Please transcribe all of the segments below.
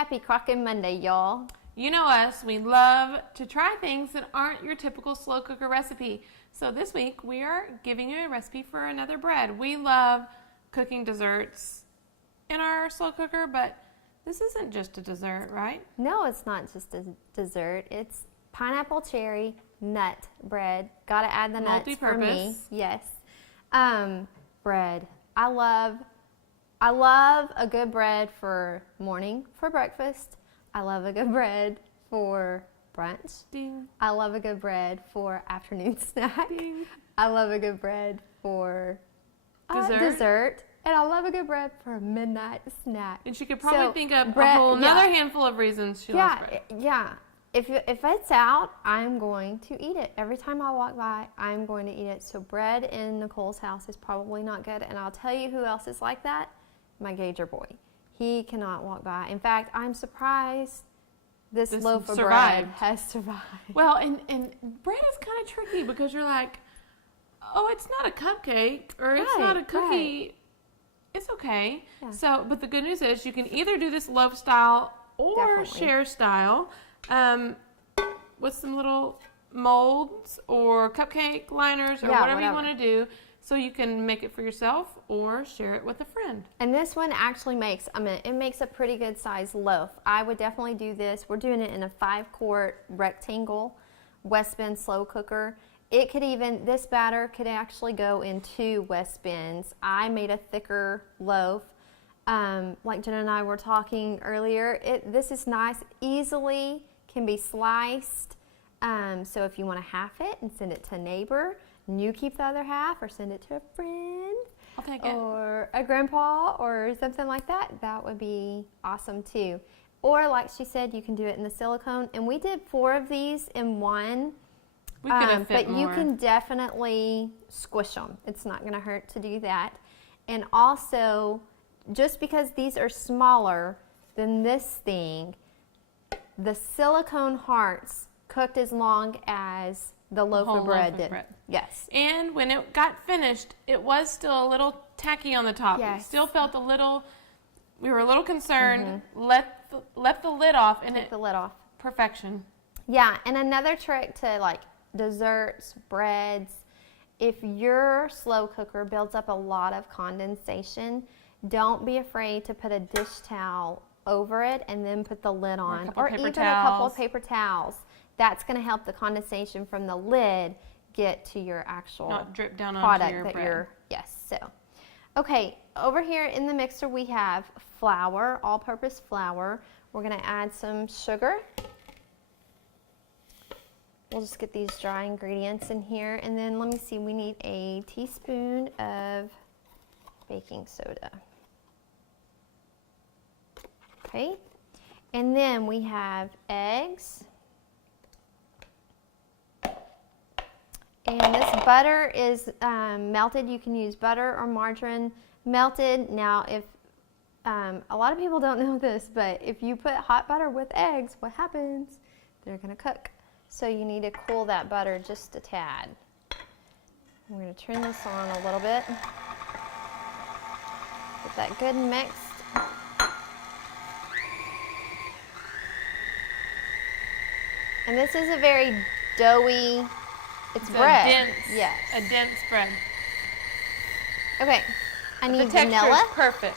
Happy Crockin' Monday, y'all. You know us, we love to try things that aren't your typical slow cooker recipe. So this week we are giving you a recipe for another bread. We love cooking desserts in our slow cooker, but this isn't just a dessert, right? No, it's not just a dessert. It's pineapple cherry nut bread. Gotta add the nuts for me. Yes. Bread. I love a good bread for morning, for breakfast. I love a good bread for brunch. Ding. I love a good bread for afternoon snack. Ding. I love a good bread for Dessert. And I love a good bread for a midnight snack. And she could probably think of another handful of reasons she loves bread. Yeah. If it's out, I'm going to eat it. Every time I walk by, I'm going to eat it. So bread in Nicole's house is probably not good. And I'll tell you who else is like that. My Gager boy. He cannot walk by. In fact, I'm surprised this loaf of bread has survived. Well, and bread is kind of tricky because you're like, oh, it's not a cupcake or it's not a cookie. Right. It's okay. Yeah. So, but the good news is you can either do this loaf style or share style with some little molds or cupcake liners or whatever you want to do. So you can make it for yourself or share it with a friend. And this one actually makes, it makes a pretty good size loaf. I would definitely do this. We're doing it in a 5-quart rectangle West Bend slow cooker. It could even, this batter could actually go in 2 West Bends. I made a thicker loaf. Like Jenna and I were talking earlier, this is nice, easily can be sliced. So if you want to half it and send it to a neighbor, and you keep the other half or send it to a friend or a grandpa or something like that, that would be awesome too. Or like she said, you can do it in the silicone. And we did 4 of these in one. We could have fit but more. You can definitely squish them. It's not going to hurt to do that. And also, just because these are smaller than this thing, the silicone hearts cooked as long as the loaf of bread did. Yes. And when it got finished, it was still a little tacky on the top. Yes. It still felt we were a little concerned. Let the lid off and Take the lid off. Perfection. Yeah, and another trick to like desserts, breads, if your slow cooker builds up a lot of condensation, don't be afraid to put a dish towel over it and then put the lid on, or even a couple of paper towels. That's going to help the condensation from the lid get to your actual not drip down product onto your that bread. So okay, over here in the mixer we have flour, all-purpose flour. We're going to add some sugar. We'll just get these dry ingredients in here, and then let me see, we need a teaspoon of baking soda. Okay, and then we have eggs. And this butter is melted. You can use butter or margarine melted. Now, if a lot of people don't know this, but if you put hot butter with eggs, what happens? They're going to cook. So you need to cool that butter just a tad. We're going to turn this on a little bit. Get that good mixed. And this is a very doughy, it's bread. A dense bread. Okay, I need the texture vanilla. Is perfect.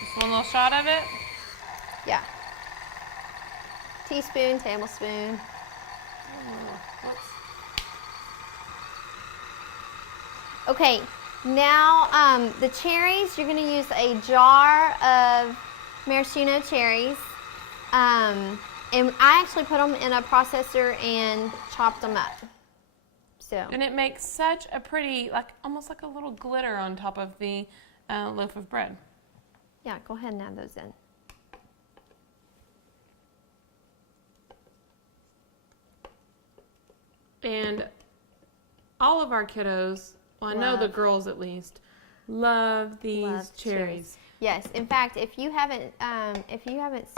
Just one little shot of it. Yeah. Teaspoon, tablespoon. Whoops. Okay, now the cherries, you're going to use a jar of maraschino cherries. And I actually put them in a processor and chopped them up. So. And it makes such a pretty, almost like a little glitter on top of the loaf of bread. Yeah, go ahead and add those in. And all of our kiddos, well, I know the girls at least, love these cherries. Yes, in fact, if you haven't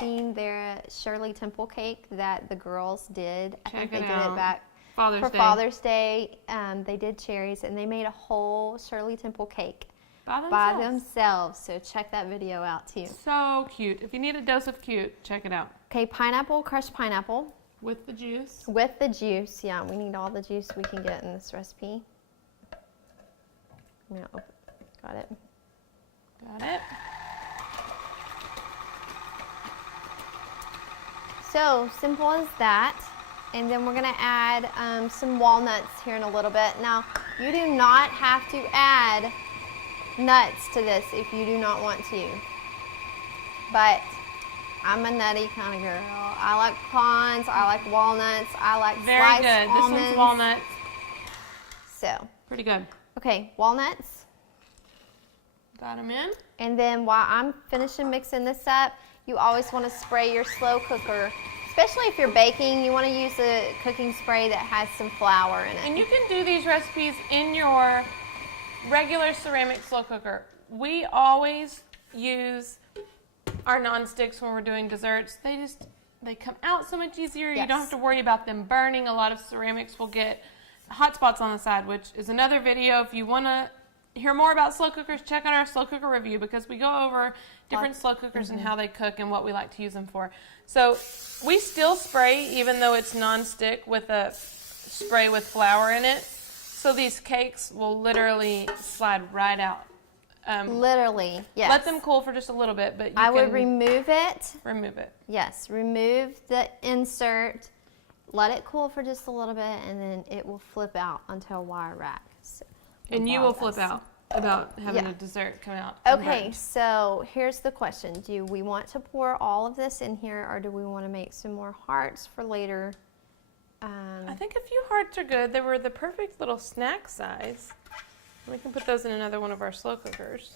seen their Shirley Temple cake that the girls did, I think they did it back for Father's Day. They did cherries, and they made a whole Shirley Temple cake by themselves. So check that video out too. So cute. If you need a dose of cute, check it out. Okay, pineapple, crushed pineapple. With the juice. With the juice, yeah. We need all the juice we can get in this recipe. Got it. Got it. So simple as that. And then we're gonna add some walnuts here in a little bit. Now, you do not have to add nuts to this if you do not want to. But I'm a nutty kind of girl. I like pecans, I like walnuts, I like sliced almonds. This one's walnuts. So. Pretty good. Okay, walnuts. Got them in. And then while I'm finishing mixing this up, you always want to spray your slow cooker. Especially if you're baking, you want to use a cooking spray that has some flour in it. And you can do these recipes in your regular ceramic slow cooker. We always use our non-sticks when we're doing desserts. They come out so much easier. Yes. You don't have to worry about them burning. A lot of ceramics will get hot spots on the side, which is another video. If you want to hear more about slow cookers, check out our slow cooker review because we go over different slow cookers and how they cook and what we like to use them for. So we still spray even though it's non-stick with a spray with flour in it. So these cakes will literally slide right out. Literally, yes. Let them cool for just a little bit, but I would remove it. Remove it. Yes, remove the insert. Let it cool for just a little bit, and then it will flip out onto a wire rack. So, and you will flip out about having a dessert come out. Okay, so here's the question. Do we want to pour all of this in here, or do we want to make some more hearts for later? I think a few hearts are good. They were the perfect little snack size. We can put those in another one of our slow cookers.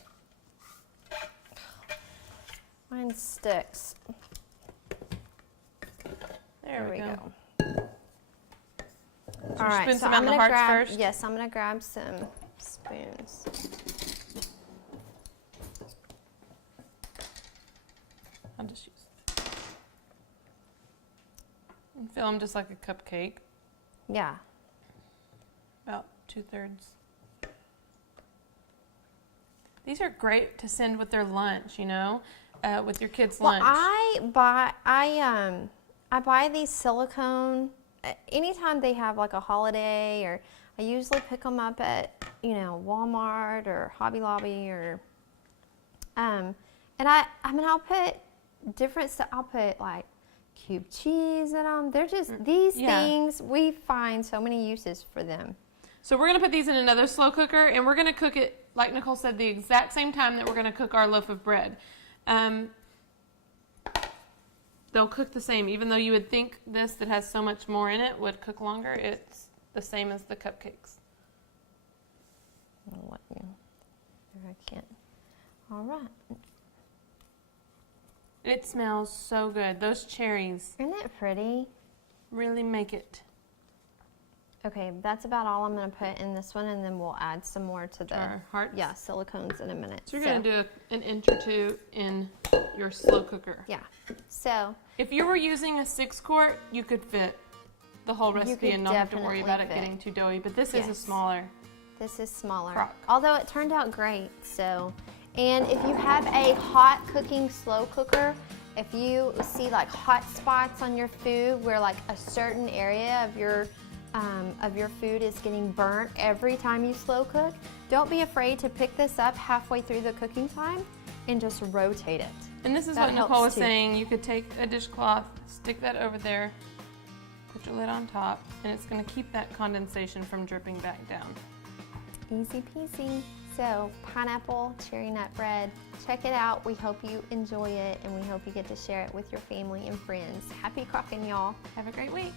Mine sticks. There we go. All right, spoon so some out I'm the gonna hearts grab. first? Yes, I'm gonna grab some spoons. I'll just use. And fill them just like a cupcake. Yeah. About 2/3. These are great to send with their lunch, you know, with your kids' lunch. Well, I buy these silicone anytime they have like a holiday, or I usually pick them up at Walmart or Hobby Lobby or and I'll put different stuff. I'll put like cube cheese in them. They're just these things. We find so many uses for them. So we're gonna put these in another slow cooker, and we're gonna cook it, like Nicole said, the exact same time that we're gonna cook our loaf of bread. They'll cook the same, even though you would think this that has so much more in it would cook longer. It's the same as the cupcakes. I'll let you. If I can't. All right. It smells so good. Those cherries Isn't it pretty? really make it. Okay, that's about all I'm going to put in this one, and then we'll add some more to the Our hearts. Yeah, silicones in a minute. So you're going to do an inch or two in your slow cooker. Yeah. So if you were using a 6 quart, you could fit the whole recipe and not have to worry about it getting too doughy. But this is a smaller. This is smaller. Crock. Although it turned out great. So, and if you have a hot cooking slow cooker, if you see like hot spots on your food where like a certain area of your food is getting burnt every time you slow cook, don't be afraid to pick this up halfway through the cooking time and just rotate it. And this is what Nicole was saying. You could take a dishcloth, stick that over there, put your lid on top, and it's going to keep that condensation from dripping back down. Easy peasy. So, pineapple cherry nut bread. Check it out. We hope you enjoy it, and we hope you get to share it with your family and friends. Happy crockin', y'all. Have a great week.